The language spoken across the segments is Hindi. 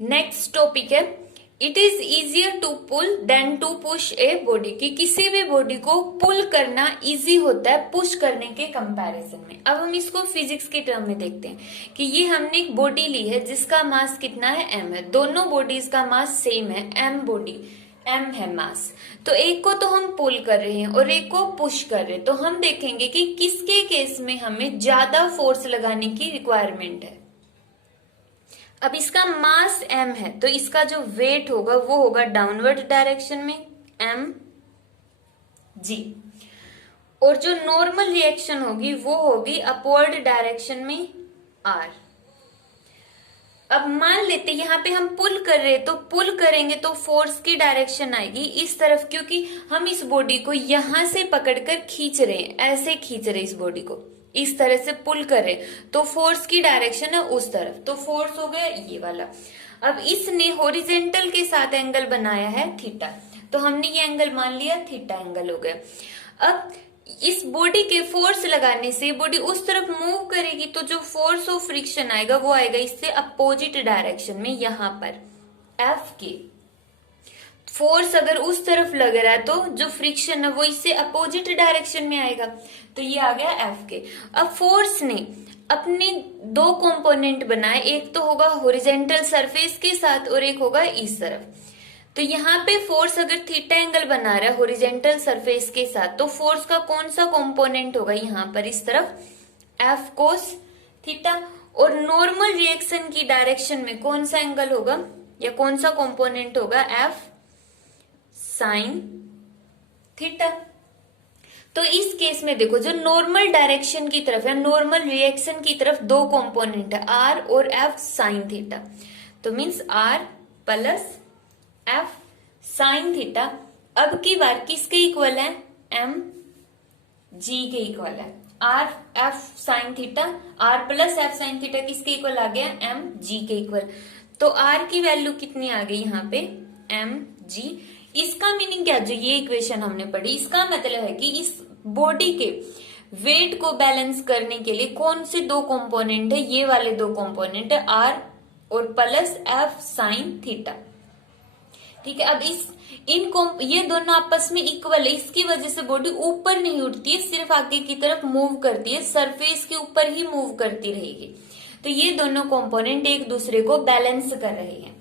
नेक्स्ट टॉपिक है, it is easier to pull than to push a body, कि किसी भी बॉडी को पुल करना इजी होता है पुश करने के कंपैरिजन में। अब हम इसको फिजिक्स के टर्म में देखते हैं कि ये हमने एक बॉडी ली है जिसका मास कितना है, m है। दोनों बॉडीज का मास सेम है, m है मास। तो एक को तो हम पुल कर रहे हैं और एक को पुश कर रहे हैं, तो हम देखेंगे कि किसके केस में हमें ज्यादा फोर्स लगाने की रिक्वायरमेंट है। अब इसका मास m है तो इसका जो वेट होगा वो होगा डाउनवर्ड डायरेक्शन में mg, और जो नॉर्मल रिएक्शन होगी वो होगी अपवर्ड डायरेक्शन में r। अब मान लेते यहाँ पे हम पुल कर रहे हैं, तो पुल करेंगे तो फोर्स की डायरेक्शन आएगी इस तरफ, क्योंकि हम इस बॉडी को यहां से पकड़कर खींच रहे हैं, ऐसे खींच रहे हैं इस बॉडी को, इस तरह से पुल करे तो फोर्स की डायरेक्शन है उस तरफ, तो फोर्स हो गया ये वाला। अब इसने हॉरिजेंटल के साथ एंगल बनाया है थीटा, तो हमने ये एंगल मान लिया थीटा एंगल हो गया। अब इस बॉडी के फोर्स लगाने से बॉडी उस तरफ मूव करेगी, तो जो फोर्स ऑफ फ्रिक्शन आएगा वो आएगा इससे अपोजिट डायरेक्शन में, यहां पर एफ के। फोर्स अगर उस तरफ लग रहा है तो जो फ्रिक्शन है वो इससे अपोजिट डायरेक्शन में आएगा, तो ये आ गया एफ के। अब फोर्स ने अपने दो कंपोनेंट बनाए, एक तो होगा हॉरिजेंटल सरफेस के साथ और एक होगा इस तरफ। तो यहाँ पे फोर्स अगर थीटा एंगल बना रहा है हॉरिजेंटल सरफेस के साथ, तो फोर्स का कौन सा कंपोनेंट होगा यहाँ पर इस तरफ एफ कोस थीटा, और नॉर्मल रिएक्शन की डायरेक्शन में कौन सा एंगल होगा या कौन सा कंपोनेंट होगा एफ साइन थीटा। तो इस केस में देखो जो नॉर्मल डायरेक्शन की तरफ है, नॉर्मल रिएक्शन की तरफ दो कंपोनेंट है आर और एफ साइन थीटा, तो means R plus F sine theta. अब की बार किसके इक्वल है, एम जी के इक्वल है। R F sine theta, R plus F sine theta किसके इक्वल आ गया, एम जी के इक्वल। तो आर की वैल्यू कितनी आ गई यहाँ पे, एम जी। इसका मीनिंग क्या, जो ये इक्वेशन हमने पढ़ी, इसका मतलब है कि इस बॉडी के वेट को बैलेंस करने के लिए कौन से दो कंपोनेंट है, ये वाले दो कंपोनेंट है आर और प्लस एफ साइन थीटा। ठीक है, अब ये दोनों आपस में इक्वल है, इसकी वजह से बॉडी ऊपर नहीं उठती है, सिर्फ आगे की तरफ मूव करती है, सरफेस के ऊपर ही मूव करती रहेगी। तो ये दोनों कंपोनेंट एक दूसरे को बैलेंस कर रहे हैं,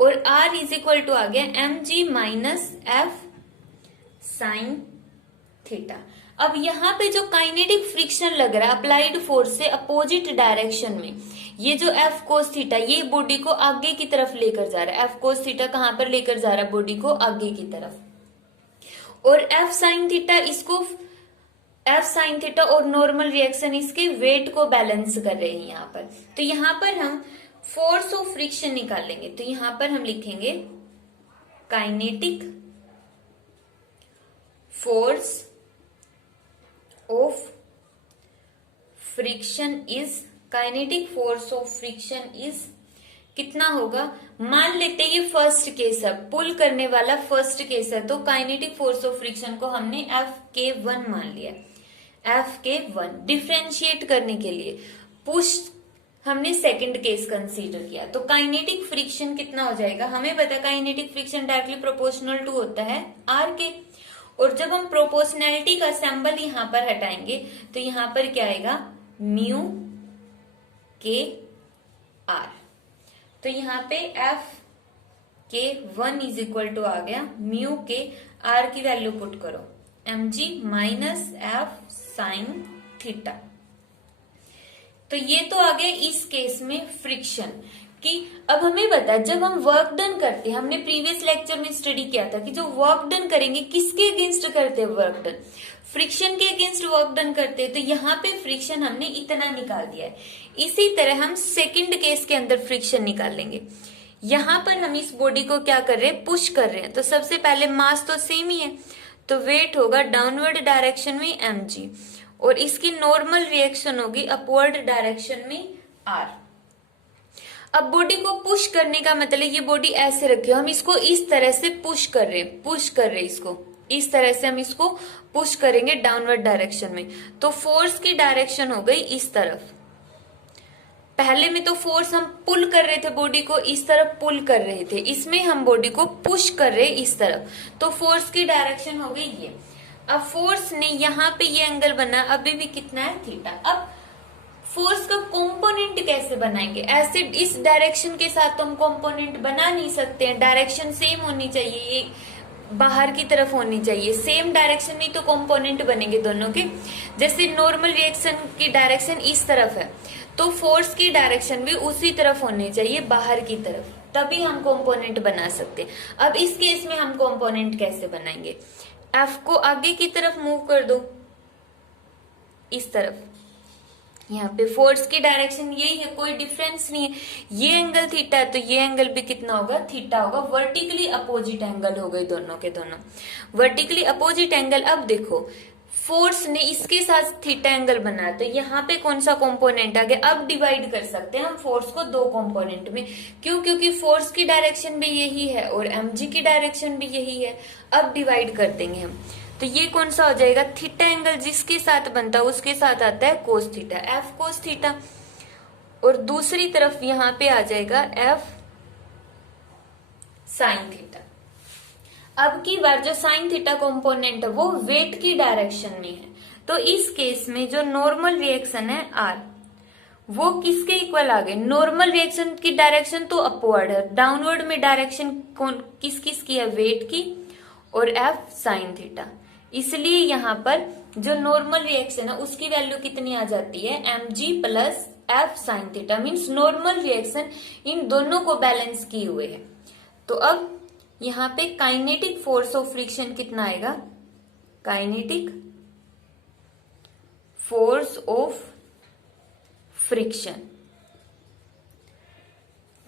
और R इज इक्वल टू आ गया M g minus F sine theta. अब यहाँ पे जो काइनेटिक फ्रिक्शन लग रहा है अप्लाइड फोर्स से अपोजिट डायरेक्शन में, ये जो एफ कोस थीटा ये बॉडी को आगे की तरफ लेकर जा रहा है, एफ कोस थीटा कहां पर लेकर जा रहा है, बॉडी को आगे की तरफ, और एफ साइन थीटा इसको, एफ साइन थीटा और नॉर्मल रिएक्शन इसके वेट को बैलेंस कर रहे हैं यहाँ पर। तो यहाँ पर हम फोर्स ऑफ फ्रिक्शन निकालेंगे, तो यहां पर हम लिखेंगे kinetic force of friction is, kinetic force of friction is कितना होगा, मान लेते हैं ये फर्स्ट केस है, पुल करने वाला फर्स्ट केस है, तो काइनेटिक फोर्स ऑफ फ्रिक्शन को हमने एफ के वन मान लिया, एफ के वन। डिफ्रेंशिएट करने के लिए पुश हमने सेकंड केस कंसीडर किया, तो काइनेटिक फ्रिक्शन कितना हो जाएगा, हमें पता है kinetic friction directly proportional to होता है आर के, और जब हम प्रोपोर्शनैलिटी का सिंबल यहां पर हटाएंगे तो यहां पर क्या आएगा, म्यू के आर। तो यहाँ पे F K one is equal to आ गया म्यू के आर की वैल्यू पुट करो m g minus F sine theta. तो ये तो आ गया इस केस में फ्रिक्शन कि अब हमें पता है जब हम वर्क डन करते हैं, हमने प्रीवियस लेक्चर में स्टडी किया था कि जो वर्क डन करेंगे किसके अगेंस्ट करते हैं, वर्क डन फ्रिक्शन के अगेंस्ट वर्क डन करते हैं, तो यहाँ पे फ्रिक्शन हमने इतना निकाल दिया है। इसी तरह हम सेकंड केस के अंदर फ्रिक्शन निकाल लेंगे। यहाँ पर हम इस बॉडी को क्या कर रहे हैं, पुश कर रहे हैं, तो सबसे पहले मास तो सेम ही है, तो वेट होगा डाउनवर्ड डायरेक्शन में एम जी, और इसकी नॉर्मल रिएक्शन होगी अपवर्ड डायरेक्शन में आर। अब बॉडी को पुश करने का मतलब ये बॉडी ऐसे रखी हो, हम इसको इस तरह से पुश कर रहे हैं, इसको इस तरह से हम इसको पुश करेंगे डाउनवर्ड डायरेक्शन में, तो फोर्स की डायरेक्शन हो गई इस तरफ, पहले में तो फोर्स हम पुल कर रहे थे, बॉडी को इस तरफ पुल कर रहे थे, इसमें हम बॉडी को पुश कर रहे इस तरफ, तो फोर्स की डायरेक्शन हो गई ये। अब फोर्स ने यहाँ पे ये एंगल बना, अभी भी कितना है, थीटा। अब फोर्स का कंपोनेंट कैसे बनाएंगे, ऐसे इस डायरेक्शन के साथ तो हम कंपोनेंट बना नहीं सकते हैं, डायरेक्शन सेम होनी चाहिए, ये बाहर की तरफ होनी चाहिए, सेम डायरेक्शन में तो कंपोनेंट बनेंगे दोनों के। जैसे नॉर्मल रिएक्शन की डायरेक्शन इस तरफ है, तो फोर्स की डायरेक्शन भी उसी तरफ होनी चाहिए, बाहर की तरफ, तभी हम कंपोनेंट बना सकते हैं। अब इस केस में हम कंपोनेंट कैसे बनाएंगे, एफ को आगे की तरफ मूव कर दो, इस तरफ, यहाँ पे फोर्स की डायरेक्शन यही है, कोई डिफरेंस नहीं है। ये एंगल थीटा है तो ये एंगल भी कितना होगा, थीटा होगा। वर्टिकली अपोजिट एंगल हो गए दोनों के दोनों, वर्टिकली अपोजिट एंगल। अब देखो फोर्स ने इसके साथ थीटा एंगल बनाया, तो यहाँ पे कौन सा कंपोनेंट आ गया, अब डिवाइड कर सकते हैं हम फोर्स को दो कंपोनेंट में। क्यों, क्योंकि फोर्स की डायरेक्शन भी यही है और mg की डायरेक्शन भी यही है। अब डिवाइड कर देंगे हम, तो ये कौन सा हो जाएगा, थीटा एंगल जिसके साथ बनता है उसके साथ आता है cos theta, F cos theta, और दूसरी तरफ यहाँ पे आ जाएगा एफ साइन थीटा। अब की बार जो साइन थीटा कंपोनेंट है वो वेट की डायरेक्शन में है, तो इस केस में जो नॉर्मल रिएक्शन है आर, वो किसके इक्वल आ गए, नॉर्मल रिएक्शन की डायरेक्शन तो अपवर्ड है, डाउनवर्ड में डायरेक्शन कौन किस किस की है, वेट की और एफ साइन थीटा। इसलिए यहाँ पर जो नॉर्मल रिएक्शन है उसकी वैल्यू कितनी आ जाती है, mg plus F sine theta, means normal reaction in दोनों को बैलेंस किए हुए है। तो अब यहाँ पे काइनेटिक फोर्स ऑफ फ्रिक्शन कितना आएगा, kinetic force of friction,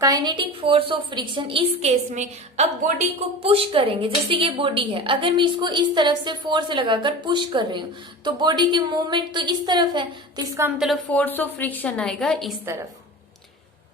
kinetic force of friction इस केस में अब बॉडी को पुश करेंगे। जैसे ये बॉडी है, अगर मैं इसको इस तरफ से फोर्स लगाकर पुश कर रही हूं तो बॉडी की मूवमेंट तो इस तरफ है, तो इसका मतलब फोर्स ऑफ फ्रिक्शन आएगा इस तरफ,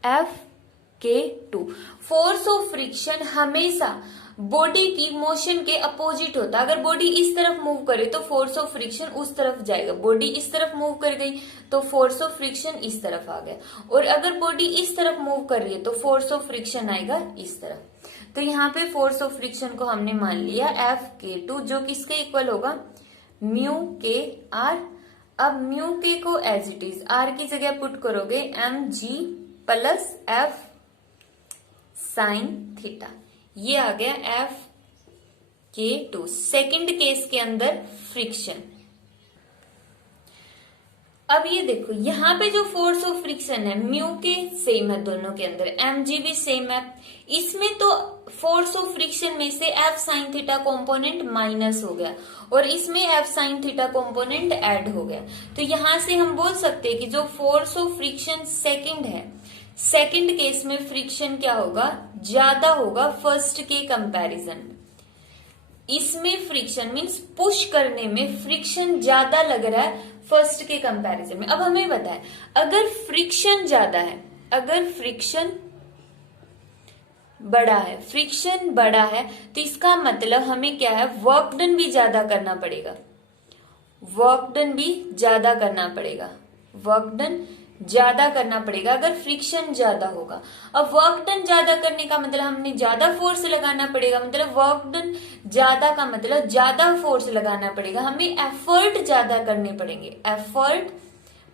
F(K2). फोर्स ऑफ फ्रिक्शन हमेशा बॉडी की मोशन के अपोजिट होता है। अगर बॉडी इस तरफ मूव करे तो फोर्स ऑफ फ्रिक्शन उस तरफ जाएगा, बॉडी इस तरफ मूव कर गई तो फोर्स ऑफ फ्रिक्शन इस तरफ आ गया, और अगर बॉडी इस तरफ मूव कर रही है तो फोर्स ऑफ फ्रिक्शन आएगा इस तरफ। तो यहाँ पे फोर्स ऑफ फ्रिक्शन को हमने मान लिया F(K2), जो किसके इक्वल होगा, म्यू के आर। अब म्यू के को एज इट इज आर की जगह पुट करोगे, mg plus F sine theta, ये आ गया F(K2). सेकंड केस के अंदर फ्रिक्शन। अब ये देखो यहाँ पे जो फोर्स ऑफ फ्रिक्शन है म्यू के सेम है दोनों के अंदर, mg भी सेम है, इसमें तो फोर्स ऑफ फ्रिक्शन में से F sine theta component minus हो गया और इसमें F sine theta component add हो गया। तो यहां से हम बोल सकते हैं कि जो फोर्स ऑफ फ्रिक्शन सेकंड है, सेकंड केस में फ्रिक्शन क्या होगा, ज्यादा होगा फर्स्ट के कंपैरिजन में। इसमें फ्रिक्शन मींस पुश करने में फ्रिक्शन ज्यादा लग रहा है फर्स्ट के कंपैरिजन में। अब हमें बताए अगर फ्रिक्शन ज्यादा है, अगर फ्रिक्शन बड़ा है, फ्रिक्शन बड़ा है तो इसका मतलब हमें क्या है, वर्क डन भी ज्यादा करना पड़ेगा, वर्क डन भी ज्यादा करना पड़ेगा, वर्क डन ज्यादा करना पड़ेगा अगर फ्रिक्शन ज्यादा होगा। अब वर्क डन ज्यादा करने का मतलब हमने ज्यादा फोर्स लगाना पड़ेगा, मतलब वर्क डन ज्यादा का मतलब ज्यादा फोर्स लगाना पड़ेगा, हमें एफर्ट ज्यादा करने पड़ेंगे, एफर्ट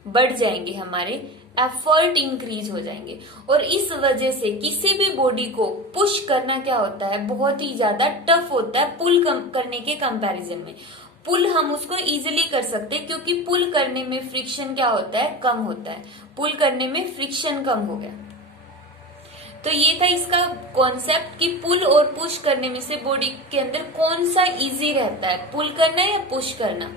बढ़ जाएंगे हमारे, एफर्ट इंक्रीज हो जाएंगे। और इस वजह से किसी भी बॉडी को पुश करना क्या होता है, बहुत ही ज्यादा टफ होता है पुल करने के कंपैरिजन में। पुल हम उसको इजीली कर सकते हैं क्योंकि पुल करने में फ्रिक्शन क्या होता है, कम होता है, पुल करने में फ्रिक्शन कम हो गया। तो ये था इसका कॉन्सेप्ट कि पुल और पुश करने में से बॉडी के अंदर कौन सा इजी रहता है, पुल करना या पुश करना।